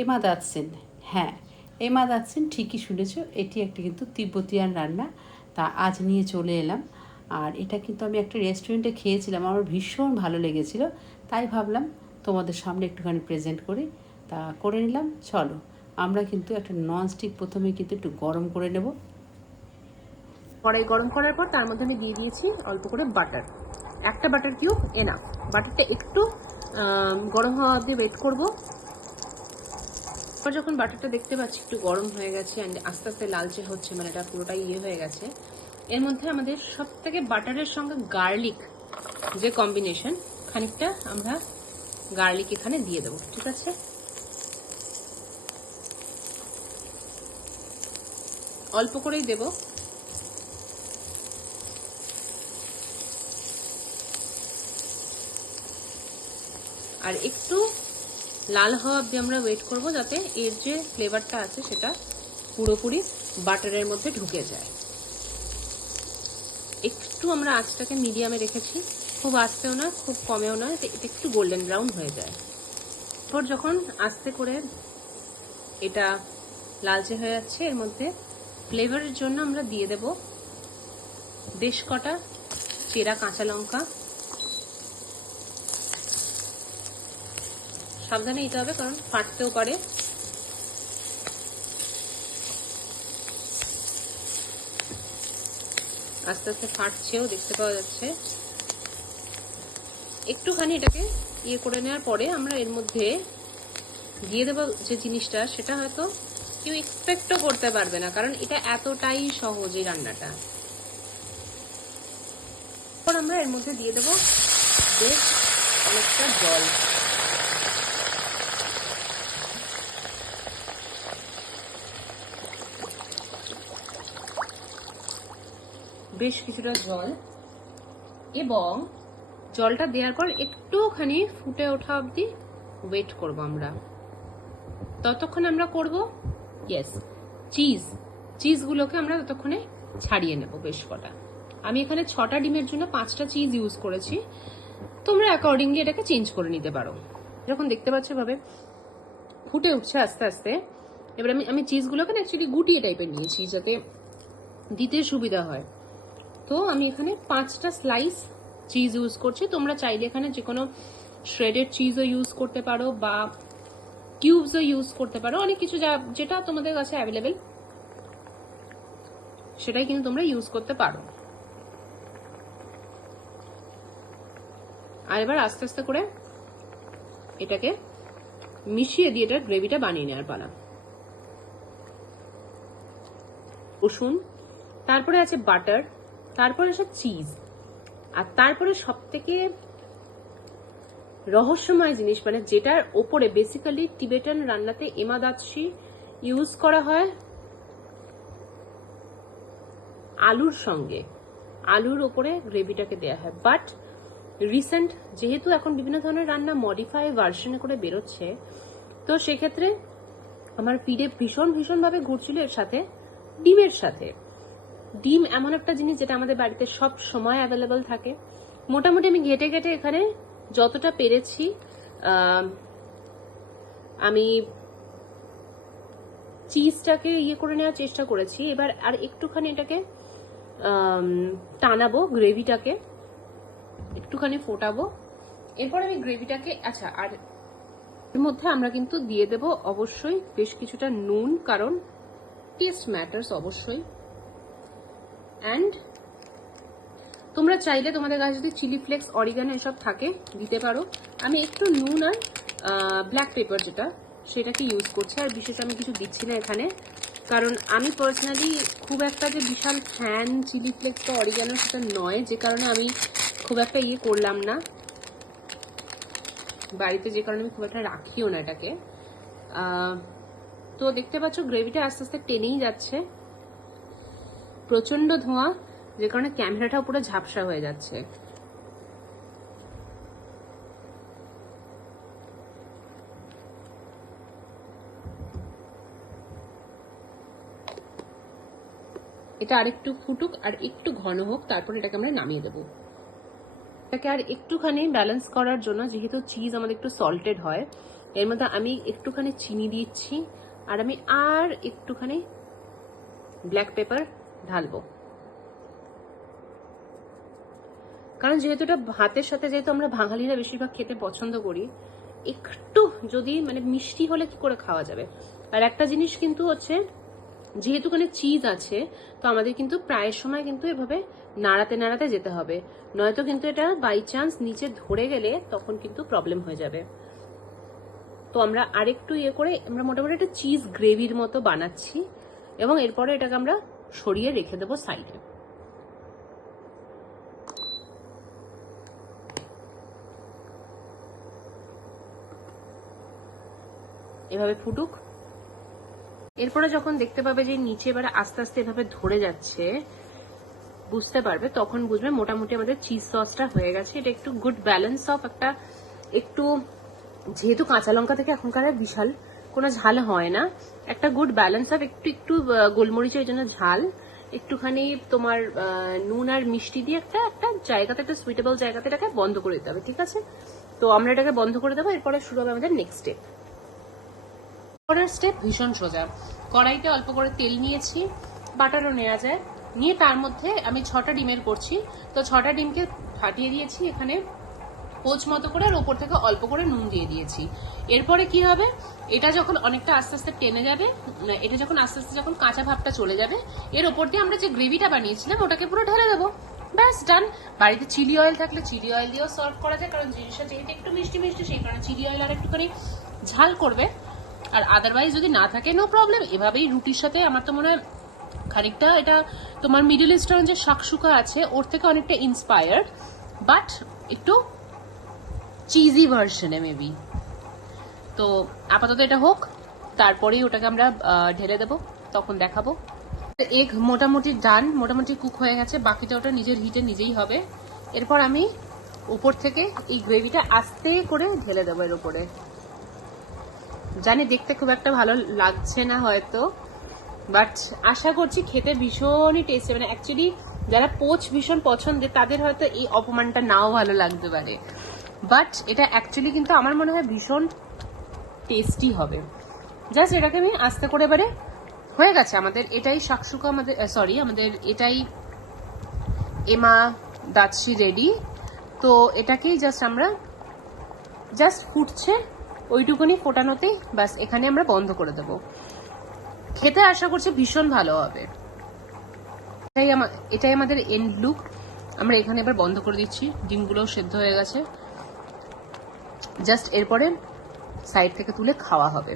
এমা দাৎসেন, হ্যাঁ এমা দাৎসেন ঠিকই শুনেছ, এটি একটি কিন্তু তিব্বতিয়ান রান্না। তা আজ নিয়ে চলে এলাম। আর এটা কিন্তু আমি একটা রেস্টুরেন্টে খেয়েছিলাম, আমার ভীষণ ভালো লেগেছিল, তাই ভাবলাম তোমাদের সামনে একটুখানি প্রেজেন্ট করি। তা করে নিলাম। চলো আমরা কিন্তু একটা ননস্টিক প্রথমে কিন্তু একটু গরম করে নেব। কড়াই গরম করার পর তার মধ্যে আমি দিয়ে দিয়েছি অল্প করে বাটার, একটা বাটার কিউব এনাফ। বাটারটা একটু গরম হওয়া অবধি ওয়েট করবো। যখন বাটারটা দেখতে পাচ্ছি একটু গরম হয়ে গেছে অ্যান্ড আস্তে আস্তে লালচে হচ্ছে, মানে এটা পুরোটাই হয়ে গেছে, এর মধ্যে আমাদের সব থেকে বাটারের সঙ্গে গার্লিক যে কম্বিনেশন, খানিকটা আমরা গার্লিক এখানে দিয়ে দেবো। ঠিক আছে, অল্প করেই দেব। আর একটু লাল হওয়া অবধি আমরা ওয়েট করব, যাতে এর যে ফ্লেভারটা আছে সেটা পুরোপুরি বাটারের মধ্যে ঢুকে যায়। একটু আমরা আঁচটাকে মিডিয়ামে রেখেছি, খুব আস্তেও না খুব কমেও না, এটা একটু গোল্ডেন ব্রাউন হয়ে যায়। এরপর যখন আস্তে করে এটা লালচে হয়ে যাচ্ছে, এর মধ্যে ফ্লেভারের জন্য আমরা দিয়ে দেব বেশ কটা চেরা কাঁচা লঙ্কা। সাবধানে দিতে হবে কারণ ফাটতেও পারে। আস্তে আস্তে ফাটছেও, দেখতে পাওয়া যাচ্ছে। একটুখানি এটাকে করে নেওয়ার পরে আমরা এর মধ্যে দিয়ে দেবো যে জিনিসটা, সেটা হয়তো কেউ এক্সপেক্টও করতে পারবে না, কারণ এটা এতটাই সহজ এই রান্নাটা। এরপর আমরা এর মধ্যে দিয়ে দেবো বেশ অনেকটা জল। বেশ কিছুটা জল, এবং জলটা দেওয়ার পর একটুখানি ফুটে ওঠা অবধি ওয়েট করব আমরা। ততক্ষণ আমরা করব চিজগুলোকে আমরা ততক্ষণে ছাড়িয়ে নেব বেশ কটা। আমি এখানে 6টা ডিমের জন্য 5টা চিজ ইউজ করেছি, তোমরা অ্যাকর্ডিংলি এটাকে চেঞ্জ করে নিতে পারো। যখন দেখতে পাচ্ছ ভাবে ফুটে উঠছে আস্তে আস্তে, এবার আমি চিজগুলোকে অ্যাকচুয়ালি গুটিয়ে টাইপের নিয়েছি যাতে দিতে সুবিধা হয়। তো আমি এখানে 5টা স্লাইস চিজ ইউজ করছি। তোমরা চাইলে এখানে যে কোনো শ্রেডেড চিজও ইউজ করতে পারো বা কিউবসও ইউজ করতে পারো, অনেক কিছু যেটা তোমাদের কাছে অ্যাভেলেবেল সেটাই কিন্তু তোমরা ইউজ করতে পারো। আর এবার আস্তে আস্তে করে এটাকে মিশিয়ে দিয়ে এটার গ্রেভিটা বানিয়ে নেওয়ার পালা। রসুন, তারপরে আছে বাটার, তারপরে আছে চিজ, আর তারপরে সব থেকে রহস্যময় জিনিস, মানে যেটার ওপরে বেসিক্যালি টিবেটান রান্নাতে এমাদাতসি ইউজ করা হয় আলুর সঙ্গে, আলুর ওপরে গ্রেভিটাকে দেয়া হয়। বাট রিসেন্ট যেহেতু এখন বিভিন্ন ধরনের রান্না মডিফাই ভার্সনে করে বেরোচ্ছে, তো সেক্ষেত্রে আমার ফিডে ভীষণভাবে ঘুরছিল এর সাথে ডিমের সাথে। ডিম এমন একটা জিনিস যেটা আমাদের বাড়িতে সব সময় অ্যাভেলেবল থাকে। মোটামুটি আমি ঘেটে এখানে যতটা পেরেছি আমি চিজটাকে করে নেওয়ার চেষ্টা করেছি। এবার আর একটুখানি এটাকে টানাবো, গ্রেভিটাকে একটুখানি ফোটাবো। এরপর আমি গ্রেভিটাকে আর এর মধ্যে আমরা কিন্তু দিয়ে দেব অবশ্যই বেশ কিছুটা নুন, কারণ টেস্ট ম্যাটার্স অবশ্যই। অ্যান্ড তোমরা চাইলে তোমাদের কাছে যদি চিলি ফ্লেক্স, অরিগানো এসব থাকে দিতে পারো। আমি একটু নুন আর ব্ল্যাক পেপার সেটাকে ইউজ করছি, আর বিশেষ আমি কিছু দিচ্ছি না এখানে, কারণ আমি পার্সোনালি খুব একটা যে বিশাল ফ্যান চিলি ফ্লেক্স বা অরিগানো সেটা নয়, যে কারণে আমি খুব একটা করলাম না বাড়িতে, যে কারণে আমি খুব একটা রাখিও না এটাকে। তো দেখতে পাচ্ছ গ্রেভিটা আস্তে আস্তে টেনেই যাচ্ছে, প্রচন্ড ধোঁয়া, যে কারণে ক্যামেরাটাও পুরো ঝাপসা হয়ে যাচ্ছে। এটা আরেকটু ফুটুক আর একটু ঘন হোক, তারপর এটাকে আমরা নামিয়ে দেবো। এটাকে আর একটুখানি ব্যালেন্স করার জন্য, যেহেতু চিজ আমাদের একটু সল্টেড হয়, এর মধ্যে আমি একটুখানি চিনি দিচ্ছি, আর আমি আর একটুখানি ব্ল্যাক পেপার ঢালবো, কারণ যেহেতু এটা ভাতের সাথে, যেহেতু আমরা বাঙালিরা বেশিরভাগ খেতে পছন্দ করি, একটু যদি মানে মিষ্টি হলে কি করে খাওয়া যাবে। আর একটা জিনিস কিন্তু হচ্ছে, যেহেতু এখানে চিজ আছে, তো আমাদের কিন্তু প্রায় সময় কিন্তু এভাবে নাড়াতে নাড়াতে যেতে হবে, নয়তো কিন্তু এটা বাই চান্স নিচে ধরে গেলে তখন কিন্তু প্রবলেম হয়ে যাবে। তো আমরা আরেকটু করে আমরা মোটামুটি একটা চিজ গ্রেভির মতো বানাচ্ছি, এবং এরপরে এটাকে আমরা সরিয়ে রেখে দেবো সাইডে। এভাবে ফুটুক। এরপরে যখন দেখতে পাবে যে নিচে এবারে আস্তে আস্তে এভাবে ধরে যাচ্ছে, বুঝতে পারবে, তখন বুঝবে মোটামুটি আমাদের চিজ সসটা হয়ে গেছে। এটা একটু গুড ব্যালেন্স অফ একটা, একটু যেহেতু কাঁচা লঙ্কা থেকে এখনকার বিশাল কোনো ঝাল হয় না, একটা গুড ব্যালেন্স অফ একটু একটু গোলমরিচের জন্য ঝাল, একটুখানি তোমার নুন আর মিষ্টি দিয়ে একটা একটা জায়গাতে, একটা সুইটেবল জায়গাতে এটাকে বন্ধ করে দিতে হবে, ঠিক আছে? তো আমরা এটাকে বন্ধ করে দেবো। এরপরে শুরু হবে আমাদের নেক্সট স্টেপ। পরের স্টেপ ভীষণ সোজা। কড়াইতে অল্প করে তেল নিয়েছি, বাটারও নেওয়া যায়, নিয়ে তার মধ্যে আমি 6টা ডিমের করছি, তো 6টা ডিমকে ফাটিয়ে দিয়েছি এখানে পোচ মতো করে, আর ওপর থেকে অল্প করে নুন দিয়ে দিয়েছি। এরপরে কি হবে, এটা যখন অনেকটা আস্তে আস্তে টেনে যাবে, এটা যখন আস্তে আস্তে যখন কাঁচা ভাবটা চলে যাবে, এর ওপর দিয়ে আমরা যে গ্রেভিটা বানিয়েছিলাম ওটাকে পুরো ঢেলে দেবো, ব্যাস ডান। বাড়িতে চিলি অয়েল থাকলে চিলি অয়েল দিয়েও সার্ভ করা যায়, কারণ জিনিসটা যেহেতু একটু মিষ্টি মিষ্টি, সেই কারণে চিলি অয়েল আর একটুখানি ঝাল করবে। আর আদারওয়াইজ যদি না থাকে নো প্রবলেম, এভাবেই রুটির সাথে আমার তো মনে হয় খানিকটা এটা তোমার মিডল ইস্টার্ন যে শাকসুকা আছে ওর থেকে অনেকটা ইন্সপায়ার্ড, বাট একটু চিজি ভার্সনে মেবি। তো আপাতত এটা হোক, তারপরেই ওটাকে আমরা ঢেলে দেবো, তখন দেখাবো। এগ মোটামুটি ডান, মোটামুটি কুক হয়ে গেছে, বাকিটা ওটা নিজের হিটে নিজেই হবে। এরপর আমি উপর থেকে এই গ্রেভিটা আস্তে করে ঢেলে দেবো এর উপরে। জানি দেখতে খুব একটা ভালো লাগছে না হয়তো, বাট আশা করছি খেতে ভীষণই টেস্টি। মানে অ্যাকচুয়ালি যারা পোচ ভীষণ পছন্দের তাদের হয়তো এই অপমানটা নাও ভালো লাগতে পারে, বাট এটা অ্যাকচুয়ালি কিন্তু আমার মনে হয় ভীষণ টেস্টি হবে। জাস্ট এটাকে আমি আস্তে করে এবারে হয়ে গেছে আমাদের এটাই শাকসুকা, আমাদের সরি আমাদের এটাই এমা দাচ্ছি রেডি। তো এটাকেই জাস্ট আমরা জাস্ট ফুটছে, ওইটুকুনি ফোটানোতেই ব্যাস এখানে আমরা বন্ধ করে দেবো। খেতে আশা করছি ভীষণ ভালো হবে। এটাই আমাদের এন্ড লুক। আমরা এখানে এবার বন্ধ করে দিচ্ছি, ডিমগুলো সেদ্ধ হয়ে গেছে, জাস্ট এরপরে সাইড থেকে তুলে খাওয়া হবে।